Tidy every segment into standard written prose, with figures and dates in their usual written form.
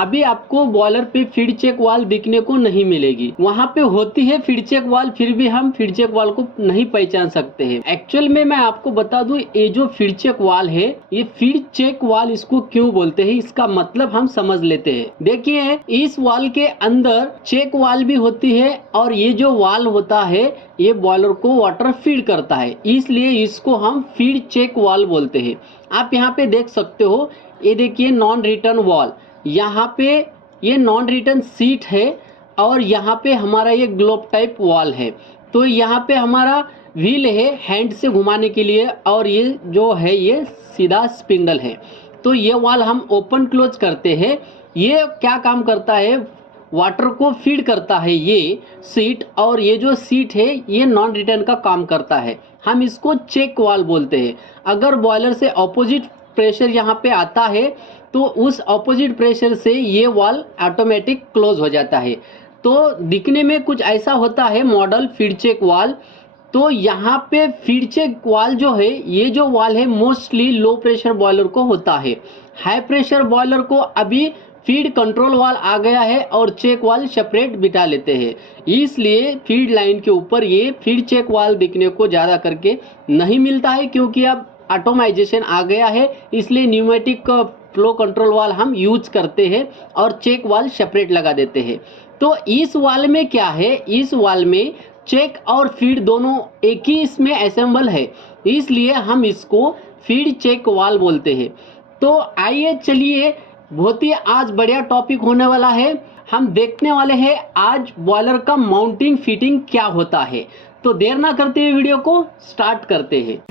अभी आपको बॉयलर पे फीड चेक वाल दिखने को नहीं मिलेगी। वहाँ पे होती है फीड चेक वाल, फिर भी हम फीड चेक वाल को नहीं पहचान सकते हैं। एक्चुअल में मैं आपको बता दूं, ये जो फीड चेक वाल है, ये फीड चेक वाल इसको क्यों बोलते हैं, इसका मतलब हम समझ लेते हैं। देखिए, इस वाल के अंदर चेक वाल भी होती है और ये जो वाल होता है ये बॉयलर को वाटर फीड करता है, इसलिए इसको हम फीड चेक वाल बोलते हैं। आप यहाँ पे देख सकते हो, ये देखिए नॉन रिटर्न वाल, यहाँ पे ये नॉन रिटर्न सीट है और यहाँ पे हमारा ये ग्लोब टाइप वाल है। तो यहाँ पे हमारा व्हील है हैंड से घुमाने के लिए और ये जो है ये सीधा स्पिंडल है। तो ये वाल हम ओपन क्लोज करते हैं। ये क्या काम करता है, वाटर को फीड करता है ये सीट, और ये जो सीट है ये नॉन रिटर्न का काम करता है। हम इसको चेक वाल बोलते हैं। अगर बॉयलर से ऑपोजिट प्रेशर यहाँ पे आता है तो उस ऑपोजिट प्रेशर से ये वाल ऑटोमेटिक क्लोज हो जाता है। तो दिखने में कुछ ऐसा होता है मॉडल फीड चेक वाल। तो यहाँ पे फीड चेक वाल जो है, ये जो वाल है मोस्टली लो प्रेशर बॉयलर को होता है। हाई प्रेशर बॉयलर को अभी फीड कंट्रोल वाल आ गया है और चेक वाल सेपरेट बिठा लेते हैं, इसलिए फीड लाइन के ऊपर ये फीड चेक वाल दिखने को ज़्यादा करके नहीं मिलता है, क्योंकि अब ऑटोमाइजेशन आ गया है, इसलिए न्यूमेटिक फ्लो कंट्रोल वाल हम यूज करते हैं और चेक वाल सेपरेट लगा देते हैं। तो इस वाल में क्या है, इस वाल में चेक और फीड दोनों एक ही इसमें असेंबल है, इसलिए हम इसको फीड चेक वाल बोलते हैं। तो आइए चलिए, बहुत ही आज बढ़िया टॉपिक होने वाला है। हम देखने वाले हैं आज बॉयलर का माउंटिंग फिटिंग क्या होता है। तो देर ना करते हुए वीडियो को स्टार्ट करते हैं।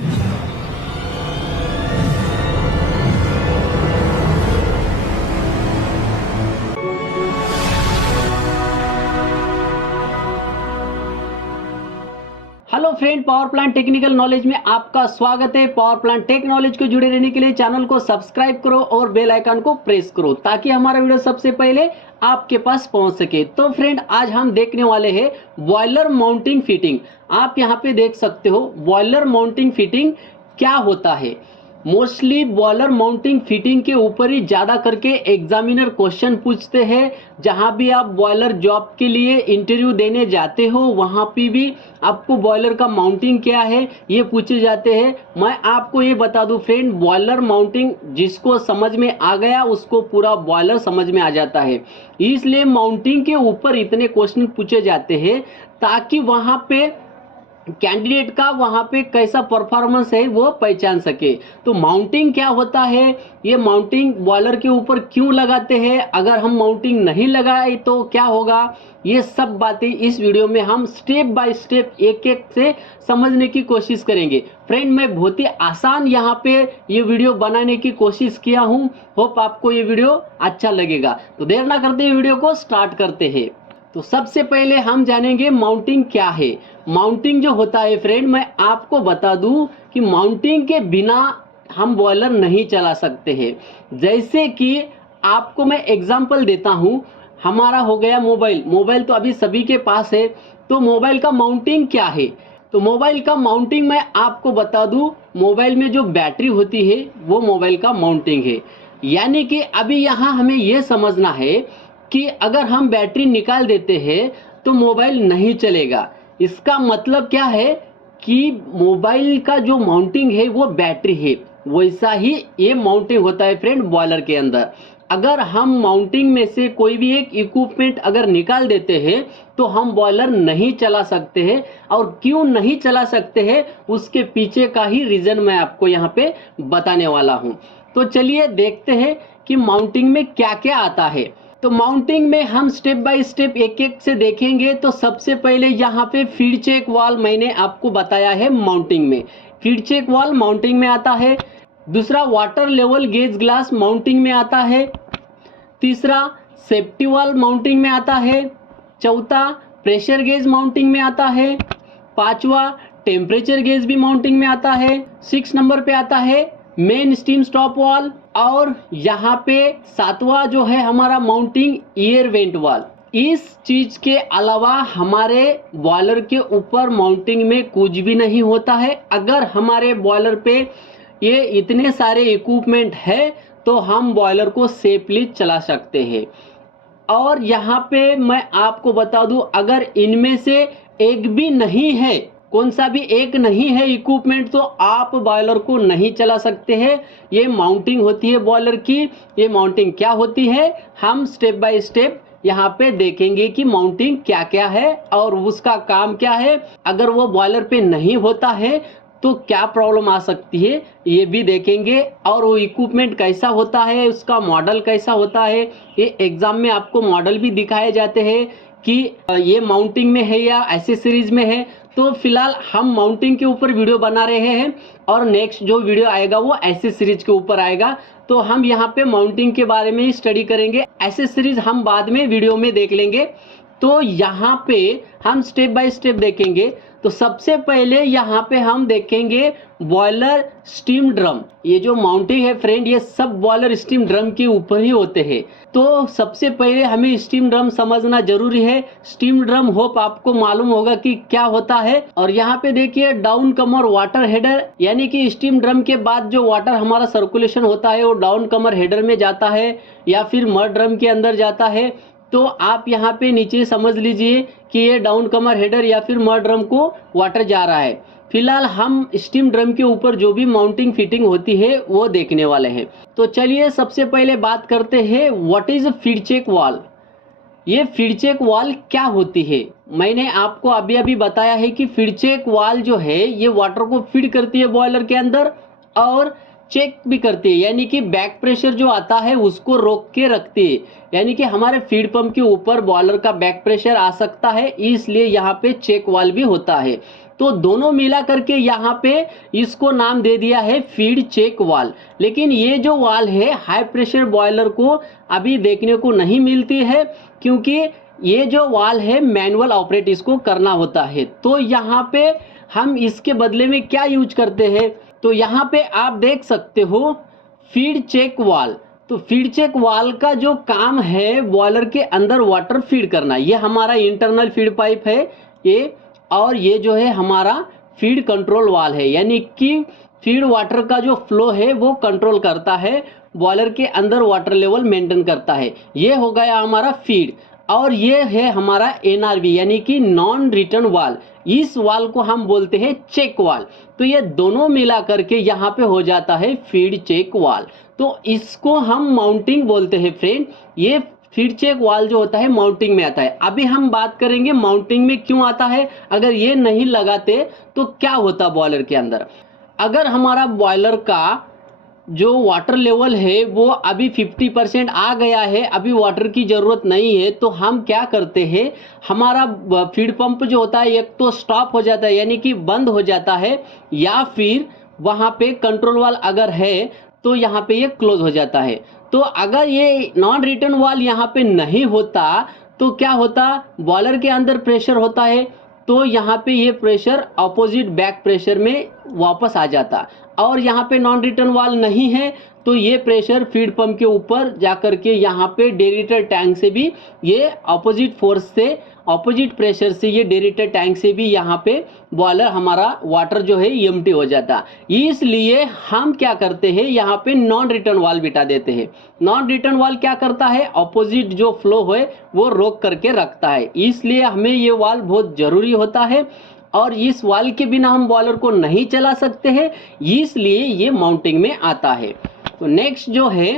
Hello friend, power plant technical knowledge में आपका स्वागत है। पावर प्लांट टेक नॉलेज को जुड़े रहने के लिए चैनल को सब्सक्राइब करो और बेल आइकन को प्रेस करो, ताकि हमारा वीडियो सबसे पहले आपके पास पहुंच सके। तो फ्रेंड, आज हम देखने वाले हैं बॉयलर माउंटिंग फिटिंग। आप यहां पे देख सकते हो बॉयलर माउंटिंग फिटिंग क्या होता है। मोस्टली बॉयलर माउंटिंग फिटिंग के ऊपर ही ज़्यादा करके एग्जामिनर क्वेश्चन पूछते हैं। जहां भी आप बॉयलर जॉब के लिए इंटरव्यू देने जाते हो, वहां पे भी आपको बॉयलर का माउंटिंग क्या है ये पूछे जाते हैं। मैं आपको ये बता दूं फ्रेंड, बॉयलर माउंटिंग जिसको समझ में आ गया उसको पूरा बॉयलर समझ में आ जाता है, इसलिए माउंटिंग के ऊपर इतने क्वेश्चन पूछे जाते हैं ताकि वहां पे कैंडिडेट का वहां पे कैसा परफॉर्मेंस है वो पहचान सके। तो माउंटिंग क्या होता है, ये माउंटिंग बॉयलर के ऊपर क्यों लगाते हैं, अगर हम माउंटिंग नहीं लगाए तो क्या होगा, ये सब बातें इस वीडियो में हम स्टेप बाय स्टेप एक एक से समझने की कोशिश करेंगे। फ्रेंड, मैं बहुत ही आसान यहाँ पे ये वीडियो बनाने की कोशिश किया हूँ। होप आपको ये वीडियो अच्छा लगेगा। तो देर ना करते हुए वीडियो को स्टार्ट करते हैं। तो सबसे पहले हम जानेंगे माउंटिंग क्या है। माउंटिंग जो होता है फ्रेंड, मैं आपको बता दूं कि माउंटिंग के बिना हम बॉयलर नहीं चला सकते हैं। जैसे कि आपको मैं एग्जांपल देता हूं, हमारा हो गया मोबाइल। मोबाइल तो अभी सभी के पास है, तो मोबाइल का माउंटिंग क्या है। तो मोबाइल का माउंटिंग मैं आपको बता दूं, मोबाइल में जो बैटरी होती है वो मोबाइल का माउंटिंग है। यानी कि अभी यहाँ हमें ये समझना है कि अगर हम बैटरी निकाल देते हैं तो मोबाइल नहीं चलेगा। इसका मतलब क्या है कि मोबाइल का जो माउंटिंग है वो बैटरी है, वैसा ही ये माउंटिंग होता है फ्रेंड बॉयलर के अंदर। अगर हम माउंटिंग में से कोई भी एक इक्विपमेंट अगर निकाल देते हैं तो हम बॉयलर नहीं चला सकते हैं। और क्यों नहीं चला सकते हैं उसके पीछे का ही रीजन मैं आपको यहाँ पे बताने वाला हूँ। तो चलिए देखते हैं कि माउंटिंग में क्या क्या आता है। तो माउंटिंग में हम स्टेप बाय स्टेप एक एक से देखेंगे। तो सबसे पहले यहाँ पे फीड चेक वाल मैंने आपको बताया है माउंटिंग में। फीड चेक वाल माउंटिंग में आता है। दूसरा, water level gauge glass mounting में आता है। तीसरा, सेफ्टी वाल माउंटिंग में आता है। चौथा, प्रेशर गेज माउंटिंग में आता है। पांचवा, टेम्परेचर गेज भी माउंटिंग में आता है। 6 नंबर पे आता है मेन स्टीम स्टॉप वाल। और यहाँ पे 7वां जो है हमारा माउंटिंग एयर वेंट वाल। इस चीज के अलावा हमारे बॉयलर के ऊपर माउंटिंग में कुछ भी नहीं होता है। अगर हमारे बॉयलर पे ये इतने सारे इक्विपमेंट है तो हम बॉयलर को सेफली चला सकते हैं। और यहाँ पे मैं आपको बता दूं, अगर इनमें से एक भी नहीं है, कौन सा भी एक नहीं है इक्विपमेंट, तो आप बॉयलर को नहीं चला सकते हैं। ये माउंटिंग होती है बॉयलर की। ये माउंटिंग क्या होती है, हम स्टेप बाय स्टेप यहाँ पे देखेंगे कि माउंटिंग क्या क्या है और उसका काम क्या है। अगर वो बॉयलर पे नहीं होता है तो क्या प्रॉब्लम आ सकती है, ये भी देखेंगे। और वो इक्विपमेंट कैसा होता है, उसका मॉडल कैसा होता है, ये एग्जाम में आपको मॉडल भी दिखाए जाते हैं कि ये माउंटिंग में है या एसेसरीज में है। तो फिलहाल हम माउंटिंग के ऊपर वीडियो बना रहे हैं और नेक्स्ट जो वीडियो आएगा वो एसेसरीज के ऊपर आएगा। तो हम यहाँ पे माउंटिंग के बारे में ही स्टडी करेंगे, एसेसरीज हम बाद में वीडियो में देख लेंगे। तो यहाँ पे हम स्टेप बाय स्टेप देखेंगे। तो सबसे पहले यहाँ पे हम देखेंगे बॉयलर स्टीम ड्रम। ये जो माउंटिंग है फ्रेंड, ये सब बॉयलर स्टीम ड्रम के ऊपर ही होते हैं। तो सबसे पहले हमें स्टीम ड्रम समझना जरूरी है। स्टीम ड्रम होप आपको मालूम होगा कि क्या होता है। और यहाँ पे देखिए डाउन कमर वाटर हेडर, यानी कि स्टीम ड्रम के बाद जो वाटर हमारा सर्कुलेशन होता है वो डाउन कमर हेडर में जाता है या फिर मड ड्रम के अंदर जाता है। तो आप यहाँ पे नीचे समझ लीजिए कि ये डाउन कमर हेडर या फिर मड ड्रम को वाटर जा रहा है। फिलहाल हम स्टीम ड्रम के ऊपर जो भी माउंटिंग फिटिंग होती है वो देखने वाले हैं। तो चलिए सबसे पहले बात करते हैं what is feed check valve. ये फीड चेक वाल्व क्या होती है, मैंने आपको अभी अभी बताया है कि फीड चेक वाल्व जो है ये वाटर को फीड करती है बॉयलर के अंदर और चेक भी करती है, यानी कि बैक प्रेशर जो आता है उसको रोक के रखती है। यानी कि हमारे फीड पंप के ऊपर बॉयलर का बैक प्रेशर आ सकता है, इसलिए यहाँ पे चेक वाल्व भी होता है। तो दोनों मिला करके यहाँ पे इसको नाम दे दिया है फीड चेक वाल्व। लेकिन ये जो वाल्व है हाई प्रेशर बॉयलर को अभी देखने को नहीं मिलती है, क्योंकि ये जो वाल्व है मैनुअल ऑपरेट इसको करना होता है। तो यहाँ पे हम इसके बदले में क्या यूज करते हैं, तो यहाँ पे आप देख सकते हो फीड चेक वाल्व। तो फीड चेक वाल्व का जो काम है बॉयलर के अंदर वाटर फीड करना। ये हमारा इंटरनल फीड पाइप है ये, और ये जो है हमारा फीड कंट्रोल वाल्व है, यानी कि फीड वाटर का जो फ्लो है वो कंट्रोल करता है, बॉयलर के अंदर वाटर लेवल मेंटेन करता है। ये हो गया हमारा फीड। और ये है हमारा एनआरवी यानी कि नॉन रिटर्न वाल्व। इस वाल्व को हम बोलते हैं चेक वाल्व। तो ये दोनों मिला करके यहाँ पे हो जाता है फीड चेक वाल्व। तो इसको हम माउंटिंग बोलते हैं फ्रेंड। ये फीड चेक वाल्व जो होता है माउंटिंग में आता है। अभी हम बात करेंगे माउंटिंग में क्यों आता है, अगर ये नहीं लगाते तो क्या होता बॉयलर के अंदर। अगर हमारा बॉयलर का जो वाटर लेवल है वो अभी 50% आ गया है, अभी वाटर की ज़रूरत नहीं है, तो हम क्या करते हैं, हमारा फीड पंप जो होता है एक तो स्टॉप हो जाता है यानी कि बंद हो जाता है, या फिर वहाँ पे कंट्रोल वाल्व अगर है तो यहाँ पे ये क्लोज हो जाता है। तो अगर ये नॉन रिटर्न वाल्व यहाँ पे नहीं होता तो क्या होता, बॉयलर के अंदर प्रेशर होता है तो यहाँ पे ये प्रेशर अपोजिट बैक प्रेशर में वापस आ जाता, और यहाँ पे नॉन रिटर्न वाल्व नहीं है तो ये प्रेशर फीड पंप के ऊपर जाकर के यहाँ पे डेरिटर टैंक से भी ये अपोजिट फोर्स से, अपोजिट प्रेशर से ये डेरिटर टैंक से भी यहाँ पे बॉयलर हमारा वाटर जो है एम्प्टी हो जाता। इसलिए हम क्या करते हैं, यहाँ पे नॉन रिटर्न वाल्व बिठा देते हैं। नॉन रिटर्न वाल्व क्या करता है, अपोजिट जो फ्लो है वो रोक करके रखता है। इसलिए हमें ये वाल्व बहुत जरूरी होता है, और इस वाल्व के बिना हम बॉयलर को नहीं चला सकते हैं, इसलिए ये माउंटिंग में आता है। तो नेक्स्ट जो है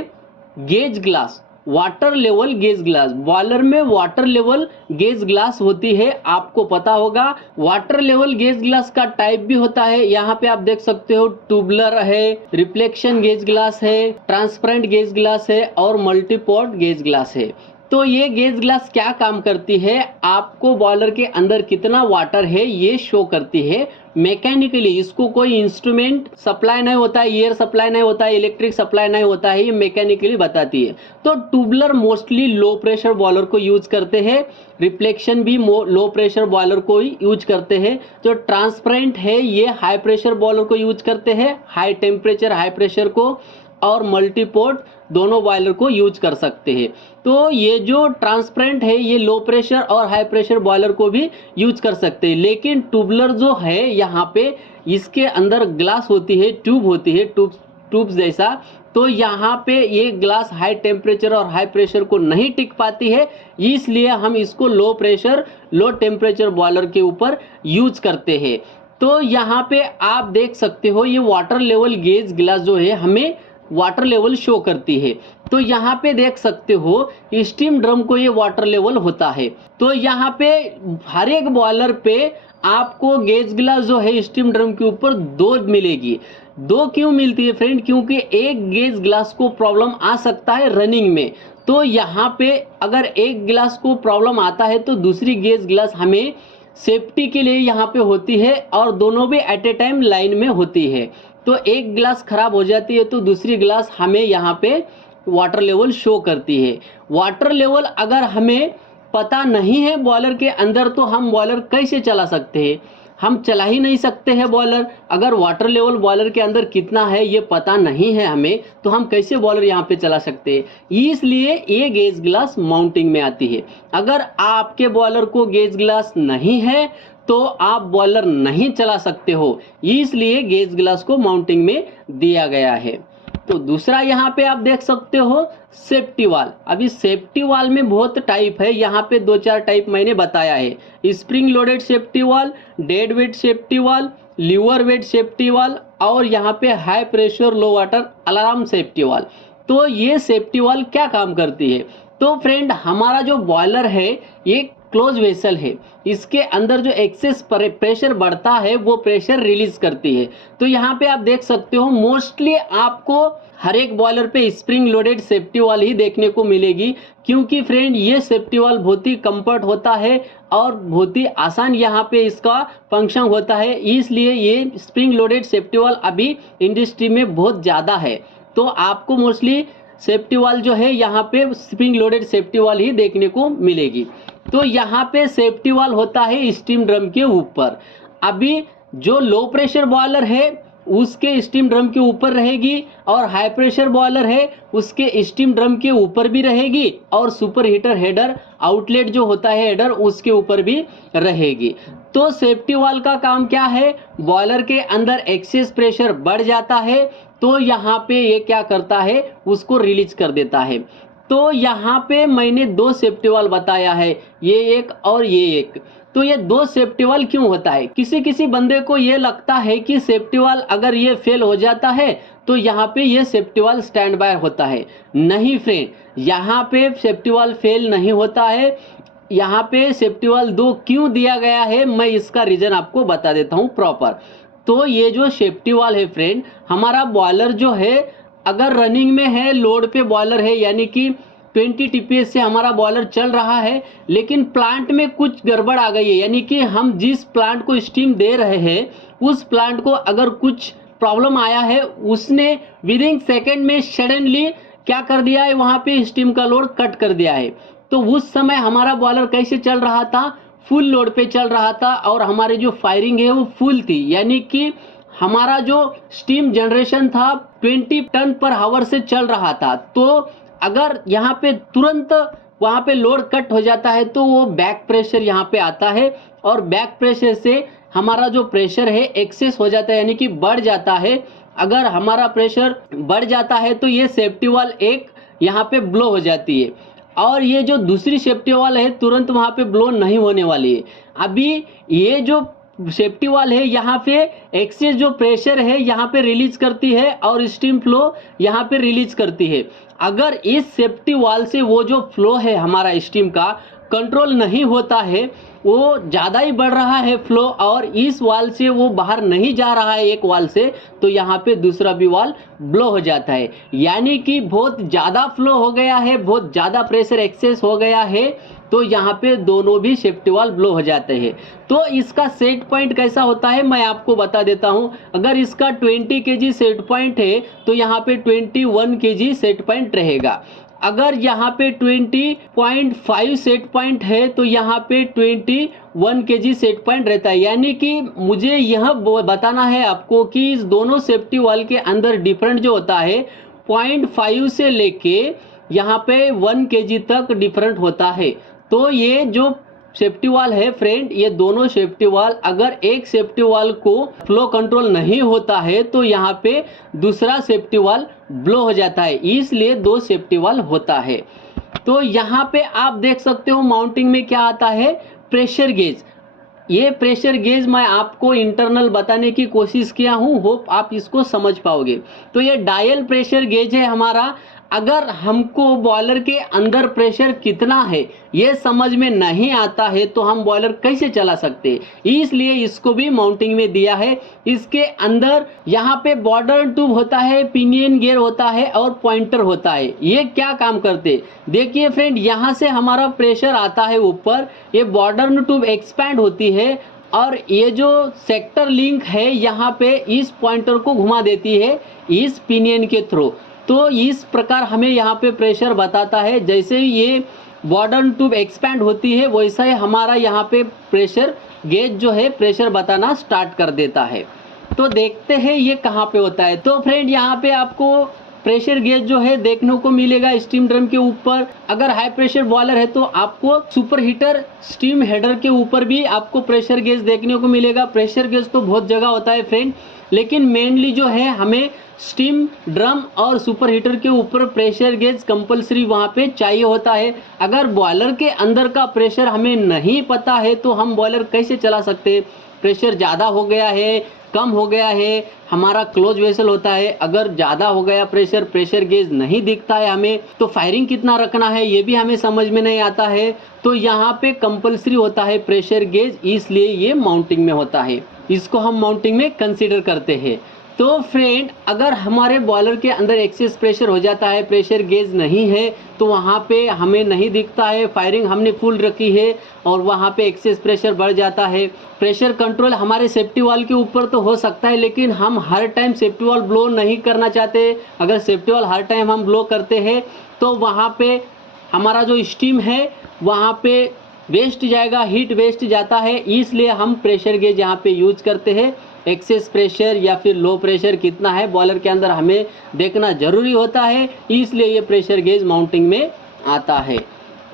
gauge glass, water level gauge glass. Boiler में वाटर लेवल गेज ग्लास होती है, आपको पता होगा। वाटर लेवल गेज ग्लास का टाइप भी होता है, यहाँ पे आप देख सकते हो ट्यूबलर है, रिफ्लेक्शन गेज ग्लास है, ट्रांसपेरेंट गेज ग्लास है और मल्टीपोर्ट गेज ग्लास है। तो ये गेज ग्लास क्या काम करती है, आपको बॉयलर के अंदर कितना वाटर है ये शो करती है मैकेनिकली। इसको कोई इंस्ट्रूमेंट सप्लाई नहीं होता है, एयर सप्लाई नहीं होता है, इलेक्ट्रिक सप्लाई नहीं होता है, ये मैकेनिकली बताती है। तो tubular mostly low pressure boiler को यूज करते हैं, रिफ्लेक्शन भी लो प्रेशर बॉयलर को यूज करते हैं। जो ट्रांसपेरेंट है ये हाई प्रेशर बॉयलर को यूज करते हैं, हाई टेम्परेचर हाई प्रेशर को, और मल्टीपोर्ट दोनों बॉयलर को यूज कर सकते हैं। तो ये जो ट्रांसपेरेंट है ये लो प्रेशर और हाई प्रेशर बॉयलर को भी यूज कर सकते हैं। लेकिन ट्यूबलर जो है यहाँ पे इसके अंदर ग्लास होती है, ट्यूब होती है, ट्यूब ट्यूब्स जैसा। तो यहाँ पे ये ग्लास हाई टेम्परेचर और हाई प्रेशर को नहीं टिक पाती है, इसलिए हम इसको low pressure low temperature boiler के ऊपर यूज करते हैं। तो यहाँ पे आप देख सकते हो ये वाटर लेवल गेज ग्लास जो है हमें वाटर लेवल शो करती है। तो यहाँ पे देख सकते हो स्टीम ड्रम को ये वाटर लेवल होता है। तो यहाँ पे हर एक बॉयलर पे आपको गेज ग्लास जो है स्टीम ड्रम के ऊपर 2 मिलेगी। 2 क्यों मिलती है फ्रेंड? क्योंकि एक गेज ग्लास को प्रॉब्लम आ सकता है रनिंग में। तो यहाँ पे अगर एक ग्लास को प्रॉब्लम आता है तो दूसरी गेज ग्लास हमें सेफ्टी के लिए यहाँ पे होती है और दोनों भी एट ए टाइम लाइन में होती है। तो एक ग्लास खराब हो जाती है तो दूसरी ग्लास हमें यहाँ पे वाटर लेवल शो करती है। वाटर लेवल अगर हमें पता नहीं है बॉयलर के अंदर तो हम बॉयलर कैसे चला सकते हैं? हम चला ही नहीं सकते हैं बॉयलर। अगर वाटर लेवल बॉयलर के अंदर कितना है ये पता नहीं है हमें, तो हम कैसे बॉयलर यहाँ पे चला सकते हैं? इसलिए ये गेज ग्लास माउंटिंग में आती है। अगर आपके बॉयलर को गेज ग्लास नहीं है तो आप बॉयलर नहीं चला सकते हो, इसलिए गेज ग्लास को माउंटिंग में दिया गया है। तो दूसरा यहाँ पे आप देख सकते हो सेफ्टी वाल। अभी सेफ्टी वाल में बहुत टाइप है, यहाँ पे 2-4 टाइप मैंने बताया है। स्प्रिंग लोडेड सेफ्टी वाल, डेड वेट सेफ्टी वाल, लीवर वेट सेफ्टी वाल और यहाँ पे high pressure low water alarm safety वाल। तो ये सेफ्टी वाल क्या काम करती है? तो फ्रेंड हमारा जो बॉयलर है ये क्लोज वेसल है, इसके अंदर जो एक्सेस प्रेशर बढ़ता है वो प्रेशर रिलीज करती है। तो यहाँ पे आप देख सकते हो मोस्टली आपको हर एक बॉयलर पे स्प्रिंग लोडेड सेफ्टी वाल ही देखने को मिलेगी, क्योंकि फ्रेंड ये सेफ्टी वाल बहुत ही कंफर्ट होता है और बहुत ही आसान यहाँ पे इसका फंक्शन होता है, इसलिए ये स्प्रिंग लोडेड सेफ्टी वाल अभी इंडस्ट्री में बहुत ज़्यादा है। तो आपको मोस्टली सेफ्टी वाल जो है यहाँ पे स्प्रिंग लोडेड सेफ्टी वाल ही देखने को मिलेगी। तो यहाँ पे सेफ्टी वाल होता है स्टीम ड्रम के ऊपर। अभी जो लो प्रेशर बॉयलर है उसके स्टीम ड्रम के ऊपर रहेगी और हाई प्रेशर बॉयलर है उसके स्टीम ड्रम के ऊपर भी रहेगी और सुपर हीटर हेडर आउटलेट जो होता है हेडर उसके ऊपर भी रहेगी। तो सेफ्टी वाल का काम क्या है? बॉयलर के अंदर एक्सेस प्रेशर बढ़ जाता है तो यहाँ पे ये क्या करता है उसको रिलीज कर देता है। तो यहाँ पे मैंने 2 सेफ्टी वाल बताया है, ये एक और ये एक। तो ये 2 सेफ्टी वाल क्यों होता है? किसी किसी बंदे को ये लगता है कि सेफ्टी वाल अगर ये फेल हो जाता है तो यहाँ पे ये सेफ्टी वाल स्टैंड बाय होता है। नहीं फ्रेंड, यहाँ पे सेफ्टी वाल फेल नहीं होता है। यहाँ पे सेफ्टी वाल 2 क्यों दिया गया है मैं इसका रीजन आपको बता देता हूँ प्रॉपर। तो ये जो सेफ्टी वाल है फ्रेंड, हमारा बॉयलर जो है अगर रनिंग में है, लोड पे बॉयलर है यानी कि 20 TPS से हमारा बॉयलर चल रहा है, लेकिन प्लांट में कुछ गड़बड़ आ गई है, यानी कि हम जिस प्लांट को स्टीम दे रहे हैं उस प्लांट को अगर कुछ प्रॉब्लम आया है, उसने विदिन सेकेंड में सडनली क्या कर दिया है, वहाँ पे स्टीम का लोड कट कर दिया है। तो उस समय हमारा बॉयलर कैसे चल रहा था? फुल लोड पे चल रहा था और हमारी जो फायरिंग है वो फुल थी, यानी कि हमारा जो स्टीम जनरेशन था 20 टन पर आवर से चल रहा था। तो अगर यहाँ पे तुरंत वहाँ पे लोड कट हो जाता है तो वो बैक प्रेशर यहाँ पे आता है और बैक प्रेशर से हमारा जो प्रेशर है एक्सेस हो जाता है, यानी कि बढ़ जाता है। अगर हमारा प्रेशर बढ़ जाता है तो ये सेफ्टी वाल एक यहाँ पे ब्लो हो जाती है और ये जो दूसरी सेफ्टी वाल है तुरंत वहाँ पे ब्लो नहीं होने वाली है। अभी ये जो सेफ्टी वाल है यहाँ पे एक्सेस जो प्रेशर है यहाँ पे रिलीज करती है और स्टीम फ्लो यहाँ पे रिलीज करती है। अगर इस सेफ्टी वाल से वो जो फ्लो है हमारा स्टीम का कंट्रोल नहीं होता है, वो ज़्यादा ही बढ़ रहा है फ्लो और इस वाल से वो बाहर नहीं जा रहा है एक वाल से, तो यहाँ पे दूसरा भी वाल ब्लो हो जाता है, यानी कि बहुत ज़्यादा फ्लो हो गया है, बहुत ज़्यादा प्रेशर एक्सेस हो गया है, तो यहाँ पे दोनों भी सेफ्टी वाल ब्लो हो जाते हैं। तो इसका सेट पॉइंट कैसा होता है मैं आपको बता देता हूँ। अगर इसका 20 kg सेट पॉइंट है तो यहाँ पे 21 kg सेट पॉइंट रहेगा। अगर यहाँ पे 20.5 सेट पॉइंट है तो यहाँ पे 21 kg सेट पॉइंट रहता है। यानी कि मुझे यह बताना है आपको कि इस दोनों सेफ्टी वाल के अंदर डिफरेंट जो होता है 0.5 से लेके यहाँ पे 1 kg तक डिफरेंट होता है। तो ये जो सेफ्टी वाल है फ्रेंड, ये दोनों सेफ्टी वाल, अगर एक सेफ्टी वाल को फ्लो कंट्रोल नहीं होता है तो यहाँ पे दूसरा सेफ्टी वाल ब्लो हो जाता है, इसलिए दो सेफ्टी वाल होता है। तो यहाँ पे आप देख सकते हो माउंटिंग में क्या आता है, प्रेशर गेज। ये प्रेशर गेज मैं आपको इंटरनल बताने की कोशिश किया हूँ, होप आप इसको समझ पाओगे। तो ये डायल प्रेशर गेज है हमारा। अगर हमको बॉयलर के अंदर प्रेशर कितना है ये समझ में नहीं आता है तो हम बॉयलर कैसे चला सकते हैं, इसलिए इसको भी माउंटिंग में दिया है। इसके अंदर यहाँ पे बॉर्डर ट्यूब होता है, पिनियन गियर होता है और पॉइंटर होता है। ये क्या काम करते, देखिए फ्रेंड, यहाँ से हमारा प्रेशर आता है ऊपर, ये बॉर्डर ट्यूब एक्सपैंड होती है और ये जो सेक्टर लिंक है यहाँ पे इस पॉइंटर को घुमा देती है इस पिनियन के थ्रू। तो इस प्रकार हमें यहाँ पे प्रेशर बताता है। जैसे ही ये बॉर्डर ट्यूब एक्सपैंड होती है वैसा ही हमारा यहाँ पे प्रेशर गेज जो है प्रेशर बताना स्टार्ट कर देता है। तो देखते हैं ये कहाँ पे होता है। तो फ्रेंड यहाँ पे आपको प्रेशर गेज जो है देखने को मिलेगा स्टीम ड्रम के ऊपर। अगर हाई प्रेशर बॉयलर है तो आपको सुपर हीटर स्टीम हेडर के ऊपर भी आपको प्रेशर गेज देखने को मिलेगा। प्रेशर गेज तो बहुत जगह होता है फ्रेंड, लेकिन मेनली जो है हमें स्टीम ड्रम और सुपर हीटर के ऊपर प्रेशर गेज कंपलसरी वहाँ पे चाहिए होता है। अगर बॉयलर के अंदर का प्रेशर हमें नहीं पता है तो हम बॉयलर कैसे चला सकते हैं, प्रेशर ज़्यादा हो गया है, कम हो गया है, हमारा क्लोज वेसल होता है, अगर ज़्यादा हो गया प्रेशर, प्रेशर गेज नहीं दिखता है हमें, तो फायरिंग कितना रखना है ये भी हमें समझ में नहीं आता है। तो यहाँ पे कंपलसरी होता है प्रेशर गेज, इसलिए ये माउंटिंग में होता है, इसको हम माउंटिंग में कंसीडर करते हैं। तो फ्रेंड अगर हमारे बॉयलर के अंदर एक्सेस प्रेशर हो जाता है, प्रेशर गेज नहीं है, तो वहाँ पे हमें नहीं दिखता है, फायरिंग हमने फुल रखी है और वहाँ पे एक्सेस प्रेशर बढ़ जाता है। प्रेशर कंट्रोल हमारे सेफ्टी वाल के ऊपर तो हो सकता है, लेकिन हम हर टाइम सेफ्टी वाल ब्लो नहीं करना चाहते। अगर सेफ्टी वाल हर टाइम हम ब्लो करते हैं तो वहाँ पे हमारा जो स्टीम है वहाँ पे वेस्ट जाएगा, हीट वेस्ट जाता है, इसलिए हम प्रेशर गेज यहाँ पे यूज करते हैं। एक्सेस प्रेशर या फिर लो प्रेशर कितना है बॉयलर के अंदर हमें देखना जरूरी होता है, इसलिए ये प्रेशर गेज माउंटिंग में आता है।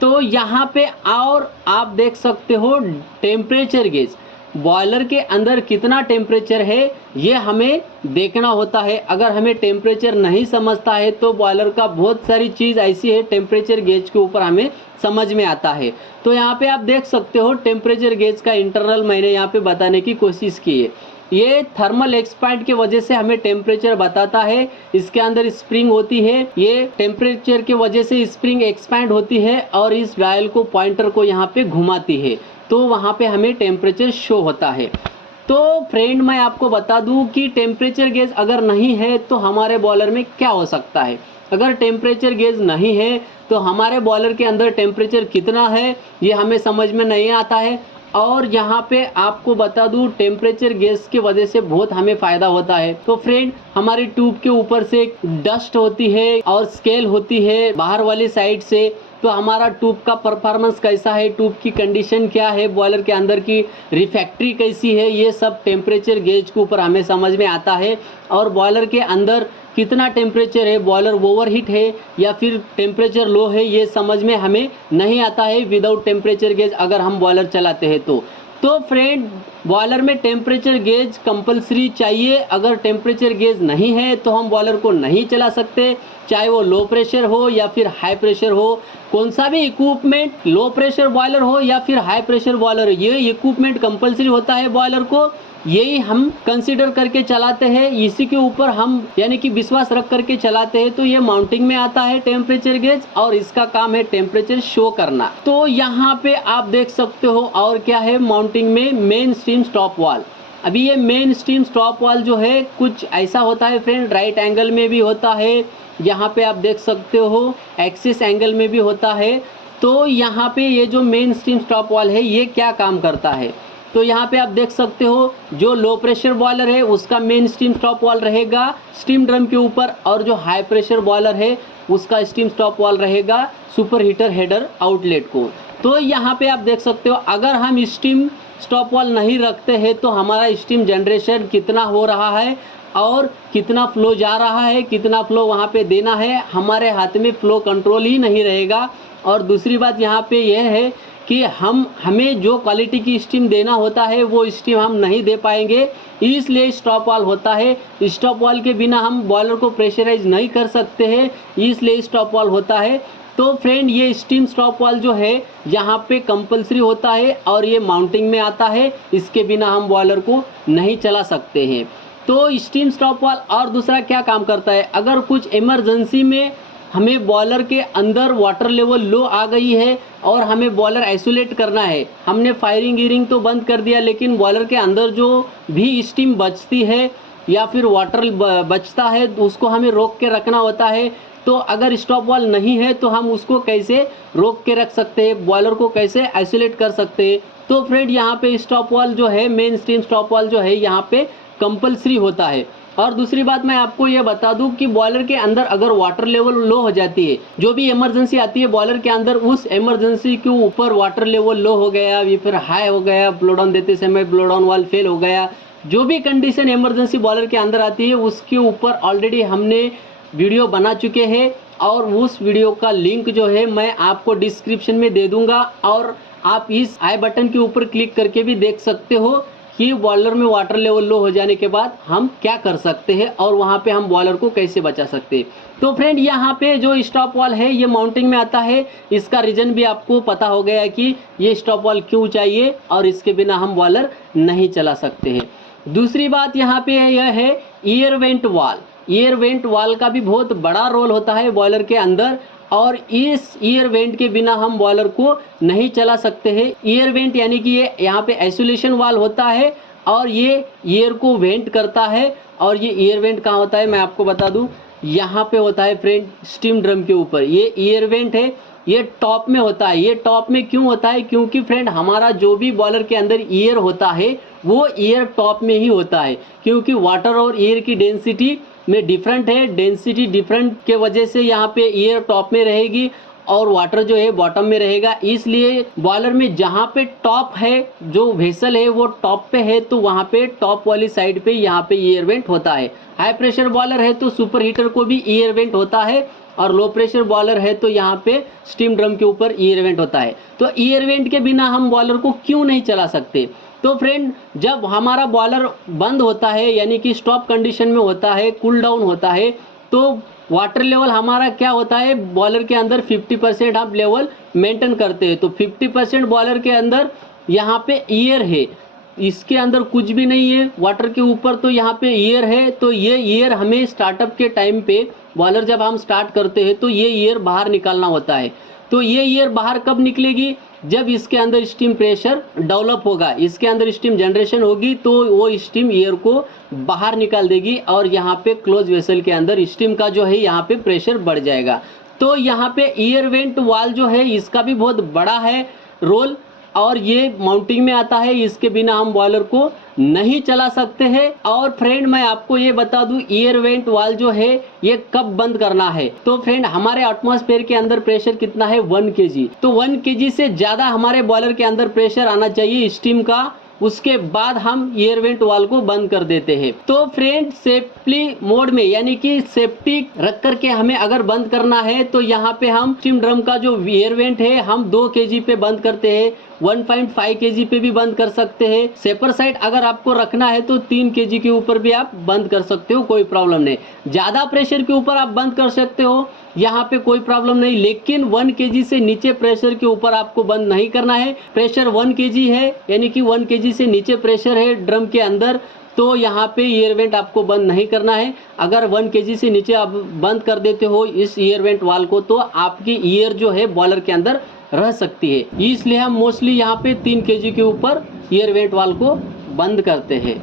तो यहाँ पे और आप देख सकते हो टेम्परेचर गेज, बॉयलर के अंदर कितना टेम्परेचर है ये हमें देखना होता है। अगर हमें टेम्परेचर नहीं समझता है तो बॉयलर का बहुत सारी चीज़ ऐसी है टेम्परेचर गेज के ऊपर हमें समझ में आता है। तो यहाँ पे आप देख सकते हो टेम्परेचर गेज का इंटरनल मैंने यहाँ पे बताने की कोशिश की है। ये थर्मल एक्सपैंड के वजह से हमें टेम्परेचर बताता है। इसके अंदर स्प्रिंग होती है, ये टेम्परेचर के वजह से स्प्रिंग एक्सपैंड होती है और इस डायल को पॉइंटर को यहाँ पे घुमाती है, तो वहाँ पे हमें टेम्परेचर शो होता है। तो फ्रेंड मैं आपको बता दूं कि टेम्परेचर गेज अगर नहीं है तो हमारे बॉयलर में क्या हो सकता है। अगर टेम्परेचर गेज नहीं है तो हमारे बॉयलर के अंदर टेम्परेचर कितना है ये हमें समझ में नहीं आता है। और यहाँ पे आपको बता दूं टेम्परेचर गेज की वजह से बहुत हमें फ़ायदा होता है। तो फ्रेंड हमारी ट्यूब के ऊपर से डस्ट होती है और स्केल होती है बाहर वाली साइड से, तो हमारा ट्यूब का परफॉर्मेंस कैसा है, ट्यूब की कंडीशन क्या है, बॉयलर के अंदर की रिफैक्ट्री कैसी है, ये सब टेम्परेचर गेज के ऊपर हमें समझ में आता है। और बॉयलर के अंदर कितना टेम्परेचर है, बॉयलर ओवरहीट है या फिर टेम्परेचर लो है, ये समझ में हमें नहीं आता है विदाउट टेम्परेचर गेज अगर हम बॉयलर चलाते हैं तो फ्रेंड बॉयलर में टेम्परेचर गेज कंपलसरी चाहिए। अगर टेम्परेचर गेज नहीं है तो हम बॉयलर को नहीं चला सकते, चाहे वो लो प्रेशर हो या फिर हाई प्रेशर हो। कौन सा भी इक्विपमेंट, लो प्रेशर बॉयलर हो या फिर हाई प्रेशर बॉयलर, ये इक्विपमेंट कंपलसरी होता है बॉयलर को, यही हम कंसीडर करके चलाते हैं, इसी के ऊपर हम यानी कि विश्वास रख करके चलाते हैं। तो ये माउंटिंग में आता है टेम्परेचर गेज और इसका काम है टेम्परेचर शो करना। तो यहाँ पे आप देख सकते हो और क्या है माउंटिंग में, मेन स्टीम स्टॉप वाल। अभी ये मेन स्टीम स्टॉप वाल जो है कुछ ऐसा होता है फ्रेंड, राइट एंगल में भी होता है, यहाँ पे आप देख सकते हो एक्सिस एंगल में भी होता है। तो यहाँ पे ये जो मेन स्टीम स्टॉप वाल है ये क्या काम करता है, तो यहाँ पे आप देख सकते हो जो लो प्रेशर बॉयलर है उसका मेन स्टीम स्टॉप वाल रहेगा स्टीम ड्रम के ऊपर, और जो हाई प्रेशर बॉयलर है उसका स्टीम स्टॉप वाल रहेगा सुपर हीटर हेडर आउटलेट को। तो यहाँ पे आप देख सकते हो अगर हम स्टीम स्टॉप वाल नहीं रखते हैं तो हमारा स्टीम जनरेशन कितना हो रहा है और कितना फ्लो जा रहा है, कितना फ्लो वहाँ पे देना है, हमारे हाथ में फ्लो कंट्रोल ही नहीं रहेगा। और दूसरी बात यहाँ पे यह है कि हमें जो क्वालिटी की स्टीम देना होता है वो स्टीम हम नहीं दे पाएंगे, इसलिए स्टॉप वाल्व होता है। स्टॉप वाल्व के बिना हम बॉयलर को प्रेशराइज नहीं कर सकते हैं, इसलिए स्टॉप वाल्व होता है। तो फ्रेंड ये स्टीम स्टॉप वाल्व जो है यहाँ पे कंपलसरी होता है और ये माउंटिंग में आता है, इसके बिना हम बॉयलर को नहीं चला सकते हैं। तो स्टीम स्टॉप वाल्व और दूसरा क्या काम करता है, अगर कुछ इमरजेंसी में हमें बॉयलर के अंदर वाटर लेवल लो आ गई है और हमें बॉयलर आइसोलेट करना है, हमने फायरिंग गियरिंग तो बंद कर दिया लेकिन बॉयलर के अंदर जो भी स्टीम बचती है या फिर वाटर बचता है उसको हमें रोक के रखना होता है। तो अगर स्टॉप वाल्व नहीं है तो हम उसको कैसे रोक के रख सकते हैं, बॉयलर को कैसे आइसोलेट कर सकते हैं। तो फ्रेंड यहाँ पे स्टॉप वाल्व जो है, मेन स्टीम स्टॉप वाल्व जो है यहाँ पे कंपलसरी होता है। और दूसरी बात मैं आपको ये बता दूं कि बॉयलर के अंदर अगर वाटर लेवल लो हो जाती है, जो भी इमरजेंसी आती है बॉयलर के अंदर, उस इमरजेंसी के ऊपर वाटर लेवल लो हो गया या फिर हाई हो गया, ब्लो डाउन देते समय ब्लो डाउन वाल्व फेल हो गया, जो भी कंडीशन इमरजेंसी बॉयलर के अंदर आती है उसके ऊपर ऑलरेडी हमने वीडियो बना चुके हैं और उस वीडियो का लिंक जो है मैं आपको डिस्क्रिप्शन में दे दूंगा और आप इस आई बटन के ऊपर क्लिक करके भी देख सकते हो कि बॉयलर में वाटर लेवल लो हो जाने के बाद हम क्या कर सकते हैं और वहाँ पे हम बॉयलर को कैसे बचा सकते हैं। तो फ्रेंड यहाँ पे जो स्टॉप वाल्व है ये माउंटिंग में आता है, इसका रीज़न भी आपको पता हो गया कि ये स्टॉप वाल्व क्यों चाहिए और इसके बिना हम बॉयलर नहीं चला सकते हैं। दूसरी बात यहाँ पे यह है air vent valve. Air vent valve का भी बहुत बड़ा रोल होता है बॉयलर के अंदर और इस एयर वेंट के बिना हम बॉयलर को नहीं चला सकते हैं। एयर वेंट यानी कि ये यहाँ पे आइसोलेशन वाल्व होता है और ये एयर को वेंट करता है। और ये एयर वेंट कहाँ होता है मैं आपको बता दूं, यहाँ पे होता है फ्रेंड स्टीम ड्रम के ऊपर। ये एयर वेंट है, ये टॉप में होता है। ये टॉप में क्यों होता है, क्योंकि फ्रेंड हमारा जो भी बॉयलर के अंदर एयर होता है वो एयर टॉप में ही होता है, क्योंकि वाटर और एयर की डेंसिटी में डिफरेंट है। डेंसिटी डिफरेंट के वजह से यहाँ पे एयर टॉप में रहेगी और वाटर जो है बॉटम में रहेगा। इसलिए बॉयलर में जहाँ पे टॉप है, जो वेसल है वो टॉप पे है, तो वहाँ पे टॉप वाली साइड पे यहाँ पे एयर वेंट होता है। हाई प्रेशर बॉयलर है तो सुपर हीटर को भी एयर वेंट होता है और लो प्रेशर बॉयलर है तो यहाँ पे स्टीम ड्रम के ऊपर एयर वेंट होता है। तो एयर वेंट के बिना हम बॉयलर को क्यों नहीं चला सकते। तो फ्रेंड जब हमारा बॉयलर बंद होता है यानी कि स्टॉप कंडीशन में होता है, कूल डाउन होता है, तो वाटर लेवल हमारा क्या होता है, बॉयलर के अंदर 50% आप लेवल मेंटेन करते हैं। तो 50% बॉयलर के अंदर यहाँ पे एयर है, इसके अंदर कुछ भी नहीं है वाटर के ऊपर, तो यहाँ पे एयर है। तो ये एयर हमें स्टार्टअप के टाइम पे बॉयलर जब हम स्टार्ट करते हैं तो ये एयर बाहर निकालना होता है। तो ये एयर बाहर कब निकलेगी, जब इसके अंदर स्टीम प्रेशर डेवलप होगा, इसके अंदर स्टीम जनरेशन होगी तो वो स्टीम एयर को बाहर निकाल देगी और यहाँ पे क्लोज वेसल के अंदर स्टीम का जो है यहाँ पे प्रेशर बढ़ जाएगा। तो यहाँ पे एयर वेंट वाल्व जो है इसका भी बहुत बड़ा है रोल और ये माउंटिंग में आता है, इसके बिना हम बॉयलर को नहीं चला सकते हैं। और फ्रेंड मैं आपको ये बता दूं एयर वेंट वाल्व जो है ये कब बंद करना है। तो फ्रेंड हमारे एटमॉस्फेयर के अंदर प्रेशर कितना है 1 kg, तो 1 kg से ज़्यादा हमारे बॉयलर के अंदर प्रेशर आना चाहिए स्टीम का, उसके बाद हम एयर वेंट वाल्व को बंद कर देते हैं। तो फ्रेंड सेफ्टी मोड में यानी कि सेफ्टी रख करके हमें अगर बंद करना है तो यहाँ पे हम स्टीम ड्रम का जो एयर वेंट है हम 2 kg पे बंद करते हैं, 1.5 kg पे भी बंद कर सकते हैं। सेपर साइड अगर आपको रखना है तो 3 kg के ऊपर भी आप बंद कर सकते हो, कोई प्रॉब्लम नहीं। ज़्यादा प्रेशर के ऊपर आप बंद कर सकते हो, यहाँ पे कोई प्रॉब्लम नहीं, लेकिन 1 kg से नीचे प्रेशर के ऊपर आपको बंद नहीं करना है। प्रेशर 1 kg है यानी कि 1 kg से नीचे प्रेशर है ड्रम के अंदर, तो यहाँ पे एयर वेंट आपको बंद नहीं करना है। अगर 1 kg से नीचे आप बंद कर देते हो इस एयर वेंट वाल्व को तो आपकी एयर जो है बॉयलर के अंदर रह सकती है, इसलिए हम मोस्टली यहाँ पे 3 kg के ऊपर एयर वेंट वाल्व को बंद करते हैं।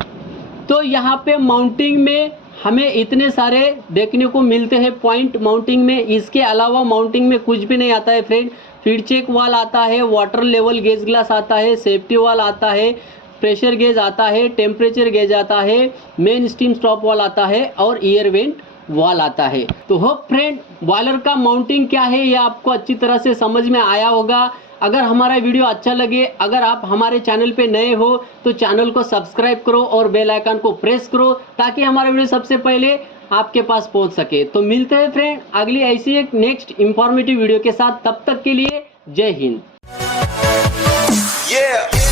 तो यहाँ पे माउंटिंग में हमें इतने सारे देखने को मिलते हैं पॉइंट माउंटिंग में। इसके अलावा माउंटिंग में कुछ भी नहीं आता है फ्रेंड। फीड चेक वाल आता है, वाटर लेवल गेज ग्लास आता है, सेफ्टी वाल आता है, प्रेशर गेज आता है, टेम्परेचर गेज आता है, मेन स्टीम स्टॉप वाल आता है और एयर वेंट वाल आता है। तो होप फ्रेंड बॉयलर का माउंटिंग क्या है ये आपको अच्छी तरह से समझ में आया होगा। अगर हमारा वीडियो अच्छा लगे, अगर आप हमारे चैनल पे नए हो तो चैनल को सब्सक्राइब करो और बेल आइकन को प्रेस करो ताकि हमारा वीडियो सबसे पहले आपके पास पहुंच सके। तो मिलते हैं फ्रेंड अगली ऐसी एक नेक्स्ट इंफॉर्मेटिव वीडियो के साथ, तब तक के लिए जय हिंद। Yeah.